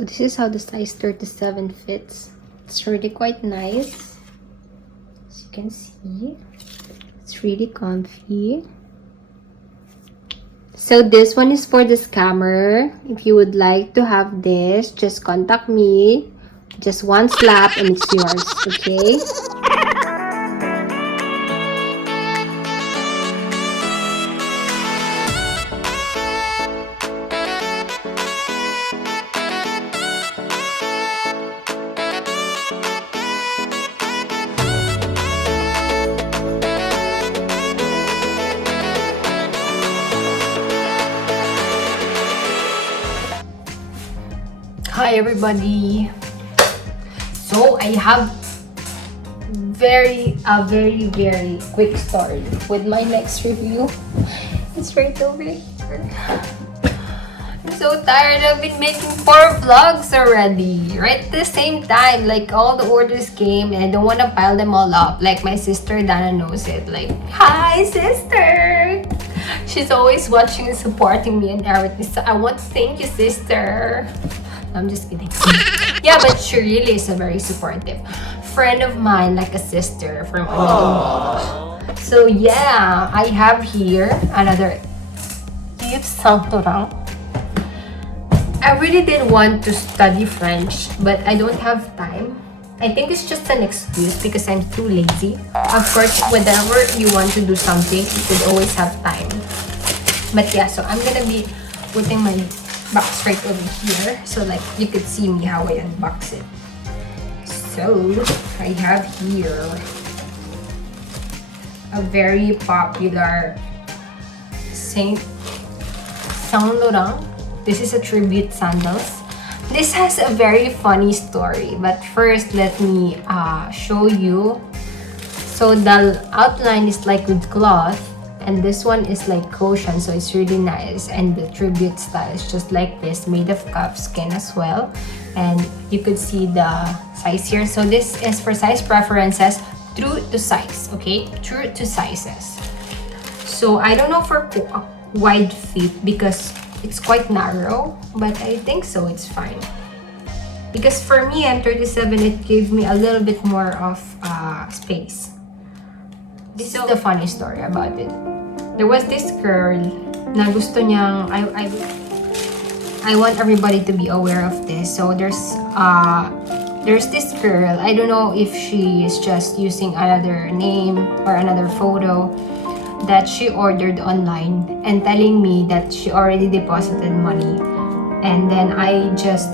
So this is how the size 37 fits. It's really quite nice. As you can see, it's really comfy. So this one is for the scammer. If you would like to have this, just contact me. Just one slap and it's yours, okay? Hi everybody. So I have very quick story with my next review. It's right over here. I'm so tired. I've been making 4 vlogs already, right at the same time. Like all the orders came and I don't want to pile them all up. Like my sister Dana knows it. Like, hi sister. She's always watching and supporting me and everything. So I want to thank you, sister. I'm just kidding. Yeah, but she really is a very supportive friend of mine, like a sister from another mom. So yeah, I have here another Yves Saint Laurent. I really did want to study French, but I don't have time. I think it's just an excuse because I'm too lazy. Of course, whenever you want to do something, you could always have time. But yeah, so I'm gonna be putting my box right over here so like you could see me how I unbox it. So I have here a very popular Saint Laurent. This is a tribute sandals. This has a very funny story, but first let me show you. So the outline is like with cloth, and this one is like cushion, so it's really nice. And the tribute style is just like this, made of calfskin as well. And you could see the size here. So this is for size preferences, true to size, okay? True to sizes. So I don't know for wide feet because it's quite narrow, but I think so it's fine. Because for me, I'm 37, it gave me a little bit more of space. This is the funny story about it. There was this girl na gusto niyang, I want everybody to be aware of this. So there's this girl, I don't know if she is just using another name or another photo, that she ordered online and telling me that she already deposited money. And then I just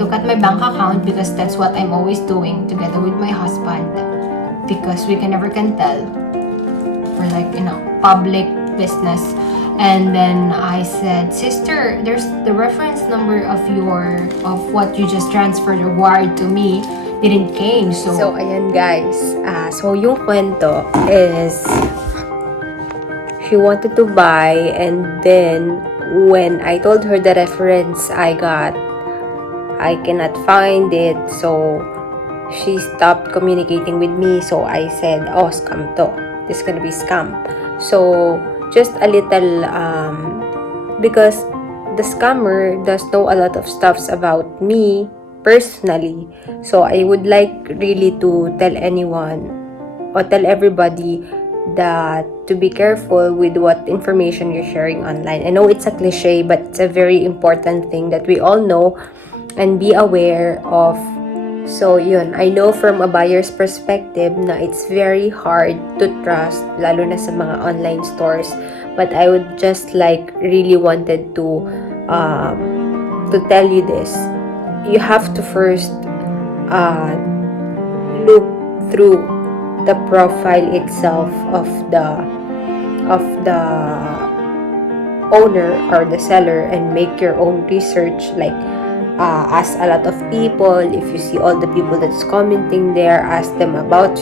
look at my bank account because that's what I'm always doing together with my husband, because we can never tell for like, you know, public business. And then I said, sister, there's the reference number of what you just transferred or wired to me didn't came. So ayan guys, so yung kwento is she wanted to buy, and then when I told her the reference I got, I cannot find it, so she stopped communicating with me. So I said, oh, scam to. This is gonna be scam. So just a little, because the scammer does know a lot of stuffs about me personally. So I would like really to tell anyone or tell everybody that to be careful with what information you're sharing online. I know it's a cliche, but it's a very important thing that we all know and be aware of. So yun, I know from a buyer's perspective na it's very hard to trust, lalo na sa mga online stores. But I would just like really wanted to tell you this. You have to first look through the profile itself of the owner or the seller and make your own research. Like ask a lot of people. If you see all the people that's commenting there, ask them about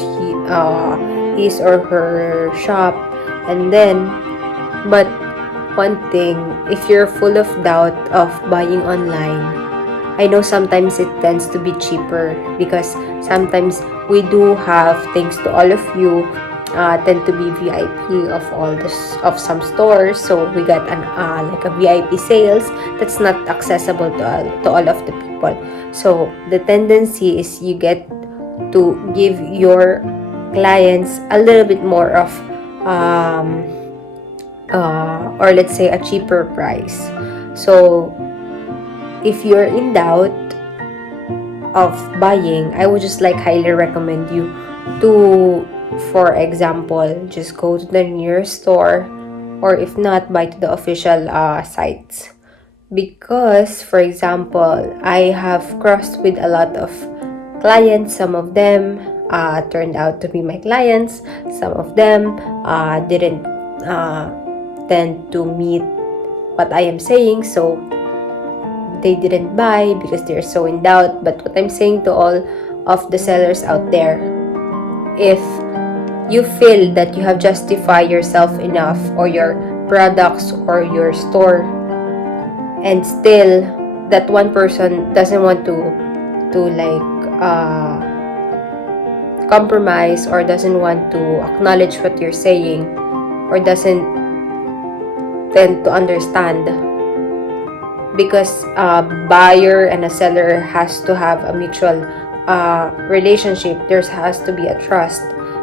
his or her shop. And then, but one thing, if you're full of doubt of buying online, I know sometimes it tends to be cheaper because sometimes we do have, thanks to all of you, tend to be VIP of all this of some stores, so we got an like a VIP sales that's not accessible to all of the people. So the tendency is you get to give your clients a little bit more of or let's say a cheaper price. So if you're in doubt of buying, I would just like highly recommend you to, for example, just go to the nearest store, or if not, buy to the official sites. Because, for example, I have crossed with a lot of clients. Some of them turned out to be my clients. Some of them didn't tend to meet what I am saying, so they didn't buy because they're so in doubt. But what I'm saying to all of the sellers out there, if you feel that you have justified yourself enough, or your products or your store, and still that one person doesn't want to like compromise, or doesn't want to acknowledge what you're saying, or doesn't tend to understand, because a buyer and a seller has to have a mutual relationship. There has to be a trust,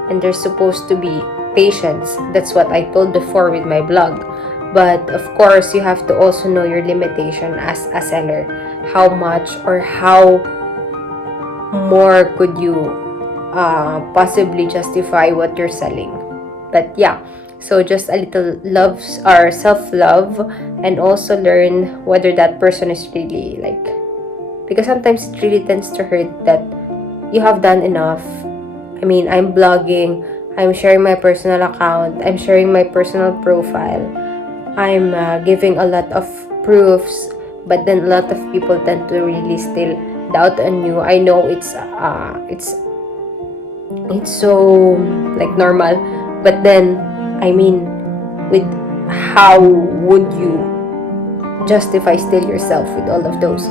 and there's supposed to be patience. That's what I told before with my blog. But of course, you have to also know your limitation as a seller. How much or how more could you possibly justify what you're selling? But yeah, so just a little love or self-love, and also learn whether that person is really like, because sometimes it really tends to hurt that you have done enough. I mean, I'm blogging, I'm sharing my personal account, I'm sharing my personal profile, I'm giving a lot of proofs, but then a lot of people tend to really still doubt on you. I know it's so like normal, but then I mean, with how would you justify still yourself with all of those?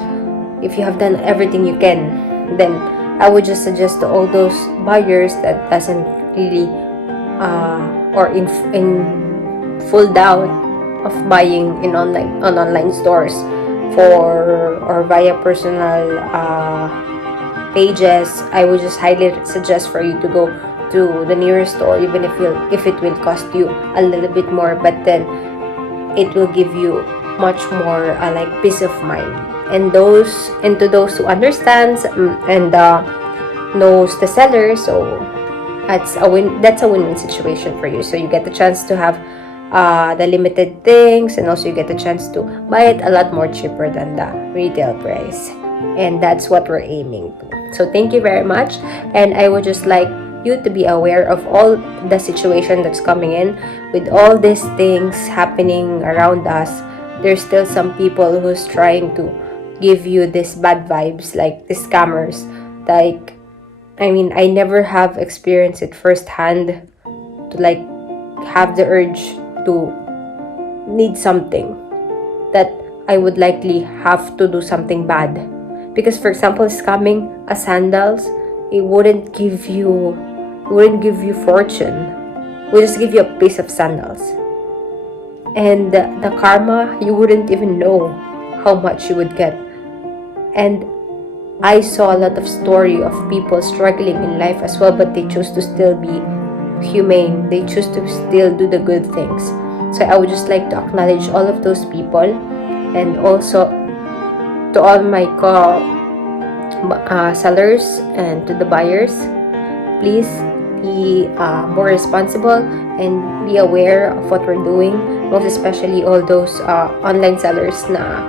If you have done everything you can, then I would just suggest to all those buyers that doesn't really or in full doubt of buying in online stores, for or via personal pages, I would just highly suggest for you to go to the nearest store, even if it will cost you a little bit more, but then it will give you much more like peace of mind. And to those who understands and knows the seller, so that's a win-win situation for you. So you get the chance to have the limited things, and also you get the chance to buy it a lot more cheaper than the retail price, and that's what we're aiming to. So thank you very much, and I would just like you to be aware of all the situation that's coming in. With all these things happening around us, there's still some people who's trying to give you this bad vibes, like the scammers. Like, I mean, I never have experienced it firsthand to like have the urge to need something that I would likely have to do something bad. Because for example, scamming a sandals, it wouldn't give you fortune. It would just give you a piece of sandals. And the karma, you wouldn't even know how much you would get. And I saw a lot of story of people struggling in life as well, but they choose to still be humane. They choose to still do the good things. So I would just like to acknowledge all of those people, and also to all my sellers and to the buyers. Please be more responsible and be aware of what we're doing. Most especially all those online sellers na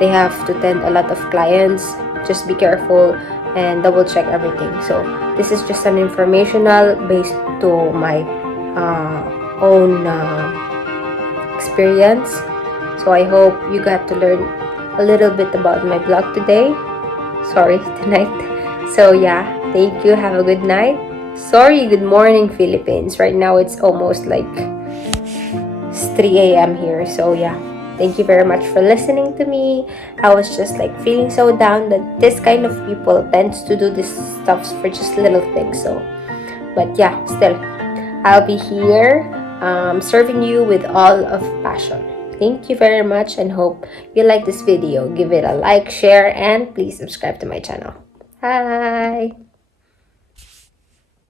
they have to tend a lot of clients. Just be careful and double check everything. So this is just an informational based to my own experience. So I hope you got to learn a little bit about my blog today. Sorry, tonight. So yeah, thank you. Have a good night. Sorry, good morning, Philippines. Right now it's almost like 3 a.m. here. So yeah, thank you very much for listening to me. I was just like feeling so down that this kind of people tends to do this stuff for just little things. So, but yeah, still, I'll be here serving you with all of passion. Thank you very much and hope you like this video. Give it a like, share, and please subscribe to my channel. Bye!